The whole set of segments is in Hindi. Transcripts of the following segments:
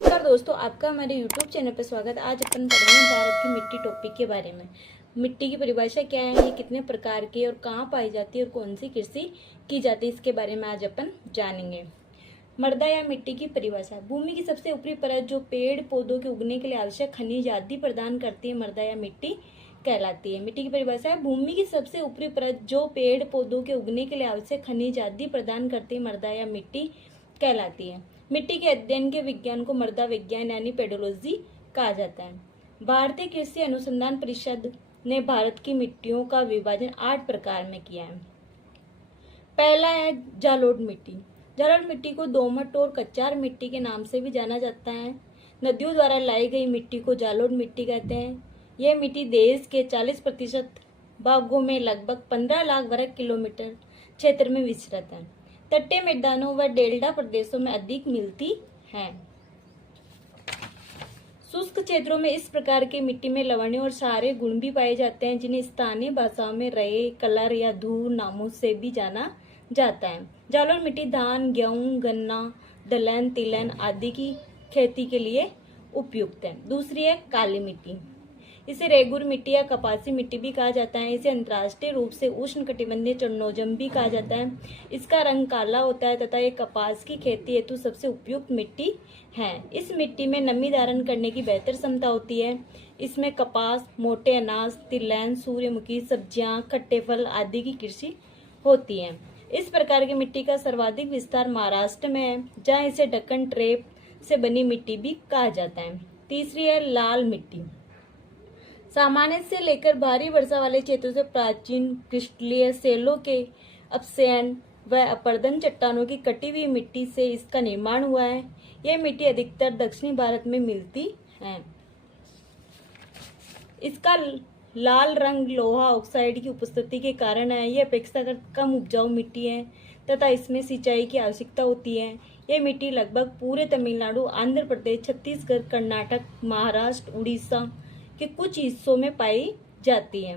नमस्कार दोस्तों, आपका हमारे YouTube चैनल पर स्वागत। आज अपन पढ़ेंगे भारत की मिट्टी टॉपिक के बारे में। मिट्टी की परिभाषा क्या है, ये कितने प्रकार की और कहाँ पाई जाती है और कौन सी कृषि की जाती है, इसके बारे में आज अपन जानेंगे। मृदा या मिट्टी की परिभाषा। भूमि की सबसे ऊपरी परत जो पेड़ पौधों के उगने के लिए आवश्यक खनिज आदि प्रदान करती है, मृदा या मिट्टी कहलाती है। मिट्टी की परिभाषा है भूमि की सबसे ऊपरी परत जो पेड़ पौधों के उगने के लिए आवश्यक खनिज आदि प्रदान करती है, मृदा या मिट्टी कहलाती है। मिट्टी के अध्ययन के विज्ञान को मृदा विज्ञान यानी पेडोलॉजी कहा जाता है। भारतीय कृषि अनुसंधान परिषद ने भारत की मिट्टियों का विभाजन 8 प्रकार में किया है। पहला है जालोढ़ मिट्टी। जालोढ़ मिट्टी को दोमट और कच्चार मिट्टी के नाम से भी जाना जाता है। नदियों द्वारा लाई गई मिट्टी को जालोढ़ मिट्टी कहते हैं। यह मिट्टी देश के 40% भागों में लगभग 15 लाख वर्ग किलोमीटर क्षेत्र में विस्तृत है। तटीय मैदानों व डेल्टा प्रदेशों में अधिक मिलती है। शुष्क क्षेत्रों में इस प्रकार की मिट्टी में लवणीय और क्षारीय गुण भी पाए जाते हैं, जिन्हें स्थानीय भाषाओं में रये, कलर या धूल नामों से भी जाना जाता है। जालोढ़ मिट्टी धान, गेहूं, गन्ना, दलहन, तिलहन आदि की खेती के लिए उपयुक्त है। दूसरी है काली मिट्टी। इसे रेगुर मिट्टी या कपासी मिट्टी भी कहा जाता है। इसे अंतर्राष्ट्रीय रूप से उष्णकटिबंधीय चरणोजम भी कहा जाता है। इसका रंग काला होता है तथा ये कपास की खेती हेतु सबसे उपयुक्त मिट्टी है। इस मिट्टी में नमी धारण करने की बेहतर क्षमता होती है। इसमें कपास, मोटे अनाज, तिलहन, सूर्यमुखी, सब्जियां, खट्टे फल आदि की कृषि होती है। इस प्रकार की मिट्टी का सर्वाधिक विस्तार महाराष्ट्र में है, जहाँ इसे ढक्कन ट्रेप से बनी मिट्टी भी कहा जाता है। तीसरी है लाल मिट्टी। सामान्य से लेकर भारी वर्षा वाले क्षेत्रों से प्राचीन क्रिस्टलीय शैलों के अपक्षयन व अपर्दन चट्टानों की कटी हुई मिट्टी से इसका निर्माण हुआ है। यह मिट्टी अधिकतर दक्षिणी भारत में मिलती है। इसका लाल रंग लोहा ऑक्साइड की उपस्थिति के कारण है। यह अपेक्षाकृत कम उपजाऊ मिट्टी है तथा इसमें सिंचाई की आवश्यकता होती है। यह मिट्टी लगभग पूरे तमिलनाडु, आंध्र प्रदेश, छत्तीसगढ़, कर्नाटक, महाराष्ट्र, उड़ीसा के कुछ हिस्सों में पाई जाती है।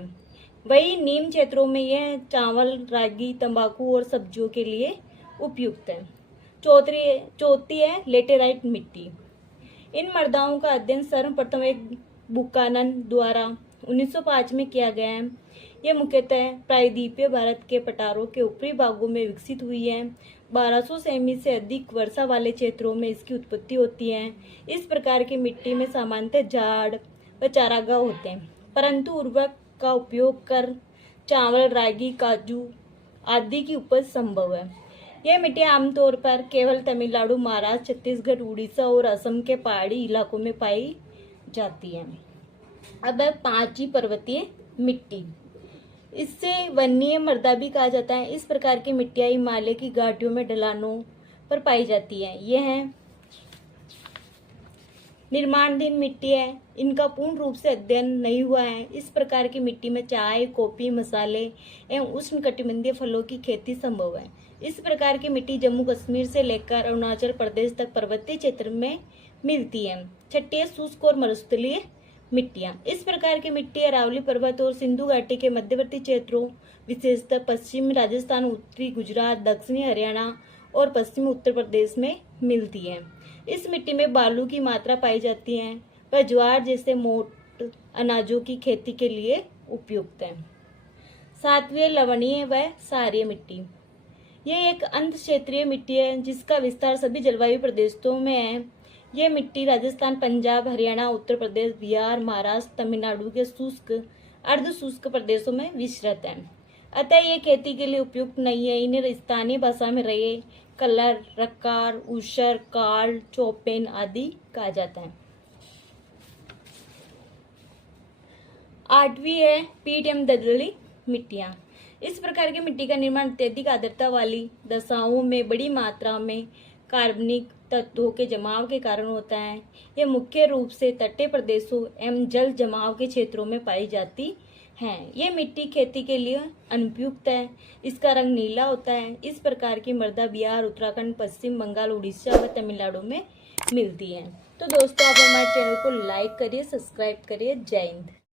वही निम्न क्षेत्रों में यह चावल, रागी, तंबाकू और सब्जियों के लिए उपयुक्त है। चौथी है लेटेराइट मिट्टी। इन मृदाओं का अध्ययन सर्वप्रथम एक बुकानन द्वारा 1905 में किया गया है। यह मुख्यतः प्रायद्वीपीय भारत के पठारों के ऊपरी भागों में विकसित हुई है। 1200 सेमी से अधिक वर्षा वाले क्षेत्रों में इसकी उत्पत्ति होती है। इस प्रकार की मिट्टी में सामान्यतः झाड़ व चारागाह होते हैं, परंतु उर्वरक का उपयोग कर चावल, रागी, काजू आदि की उपज संभव है। यह मिट्टी आमतौर पर केवल तमिलनाडु, महाराष्ट्र, छत्तीसगढ़, उड़ीसा और असम के पहाड़ी इलाकों में पाई जाती है। अब है पांचवी पर्वतीय मिट्टी। इससे वन्य मृदा भी कहा जाता है। इस प्रकार की मिट्टियां हिमालय की घाटियों में ढलानों पर पाई जाती है। यह निर्माणाधीन मिट्टी है। इनका पूर्ण रूप से अध्ययन नहीं हुआ है। इस प्रकार की मिट्टी में चाय, कॉफी, मसाले एवं उष्णकटिबंधीय फलों की खेती संभव है। इस प्रकार की मिट्टी जम्मू कश्मीर से लेकर अरुणाचल प्रदेश तक पर्वतीय क्षेत्र में मिलती है। छठी है शुष्क और मरुस्थलीय मिट्टियां। इस प्रकार की मिट्टी अरावली पर्वत और सिंधु घाटी के मध्यवर्ती क्षेत्रों, विशेषतः पश्चिम राजस्थान, उत्तरी गुजरात, दक्षिणी हरियाणा और पश्चिमी उत्तर प्रदेश में मिलती है। इस मिट्टी में बालू की मात्रा पाई जाती है। वह ज्वार जैसे मोट अनाजों की खेती के लिए उपयुक्त है। सातवीं लवणीय व क्षारीय मिट्टी। यह एक अंत क्षेत्रीय मिट्टी है जिसका विस्तार सभी जलवायु प्रदेशों में है। यह मिट्टी राजस्थान, पंजाब, हरियाणा, उत्तर प्रदेश, बिहार, महाराष्ट्र, तमिलनाडु के शुष्क, अर्ध शुष्क प्रदेशों में विस्तृत है। अतः ये खेती के लिए उपयुक्त नहीं है। इन्हें स्थानीय भाषा में रये, कलर, रक्कार, ऊसर, काल, चौपेन आदि कहा जाता है। आठवीं है पीट एवं दलदली मिट्टियां। इस प्रकार की मिट्टी का निर्माण अत्यधिक आर्द्रता वाली दशाओं में बड़ी मात्रा में कार्बनिक तत्वों के जमाव के कारण होता है। यह मुख्य रूप से तटीय प्रदेशों एवं जल जमाव के क्षेत्रों में पाई जाती है। यह मिट्टी खेती के लिए अनुपयुक्त है। इसका रंग नीला होता है। इस प्रकार की मृदा बिहार, उत्तराखंड, पश्चिम बंगाल, उड़ीसा व तमिलनाडु में मिलती है। तो दोस्तों, आप हमारे चैनल को लाइक करिए, सब्सक्राइब करिए। जय हिंद।